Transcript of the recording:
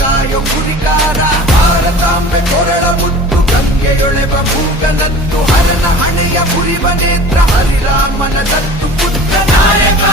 ಕಾಯೋ ಗುರಿಕಾರ ಭಾರತಾಂಬೆ ಕೊರಳ ಮುತ್ತು ಗಂಗೆಯೊಳೆವ ಭೂಗನತ್ತು ಹರನ ಹಣೆಯ ಪುರಿವ ನೇತ್ರ ಹರಿರಾಮನ ದತ್ತು ಪುತ್ರ ನಾಯಕ